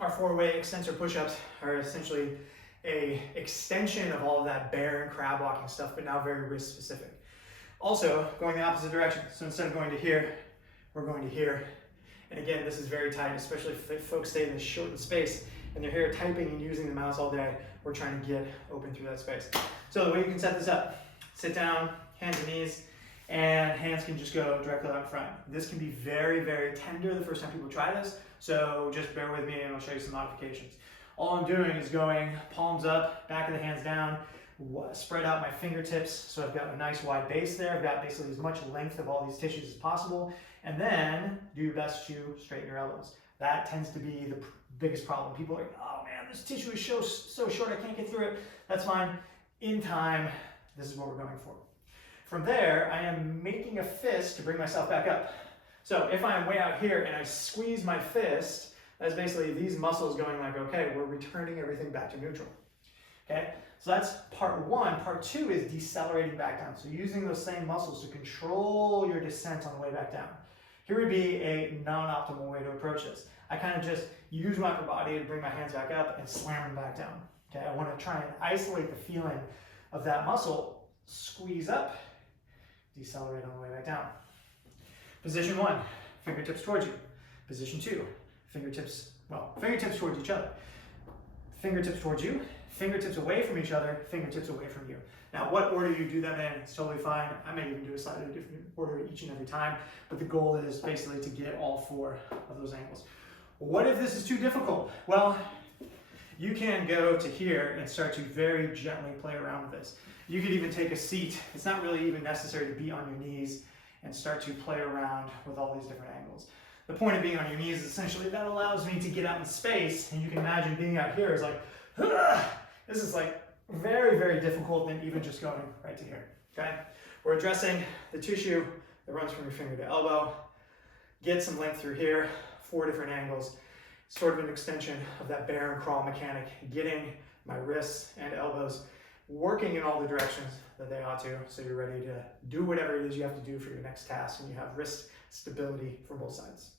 Our 4-way extensor push-ups are essentially a extension of all of that bear and crab walking stuff, but now very wrist specific. Also, going the opposite direction. So instead of going to here, we're going to here. And again, this is very tight, especially if folks stay in this shortened space and they're here typing and using the mouse all day. We're trying to get open through that space. So the way you can set this up, sit down, hands and knees, and hands can just go directly out in front. This can be very, very tender the first time people try this, so just bear with me and I'll show you some modifications. All I'm doing is going palms up, back of the hands down, spread out my fingertips so I've got a nice wide base there. I've got basically as much length of all these tissues as possible, and then do your best to straighten your elbows. That tends to be the biggest problem. People are like, oh man, this tissue is so short, I can't get through it. That's fine. In time, this is what we're going for. From there, I am making a fist to bring myself back up. So if I'm way out here and I squeeze my fist, that's basically these muscles going like, okay, we're returning everything back to neutral. Okay, so that's part one. Part two is decelerating back down. So using those same muscles to control your descent on the way back down. Here would be a non-optimal way to approach this. I kind of just use my upper body to bring my hands back up and slam them back down. Okay, I want to try and isolate the feeling of that muscle. Squeeze up, decelerate on the way back down. Position one, fingertips towards you. Position two, fingertips towards each other. Fingertips towards you, fingertips away from each other, fingertips away from you. Now, what order you do them in, it's totally fine. I may even do a slightly different order each and every time, but the goal is basically to get all four of those angles. What if this is too difficult? Well, you can go to here and start to very gently play around with this. You could even take a seat. It's not really even necessary to be on your knees and start to play around with all these different angles. The point of being on your knees is essentially that allows me to get out in space, and you can imagine being out here is like, this is like very, very difficult than even just going right to here, okay? We're addressing the tissue that runs from your finger to elbow, get some length through here, 4 different angles, sort of an extension of that bear and crawl mechanic, getting my wrists and elbows working in all the directions that they ought to, so you're ready to do whatever it is you have to do for your next task, and you have wrist stability for both sides.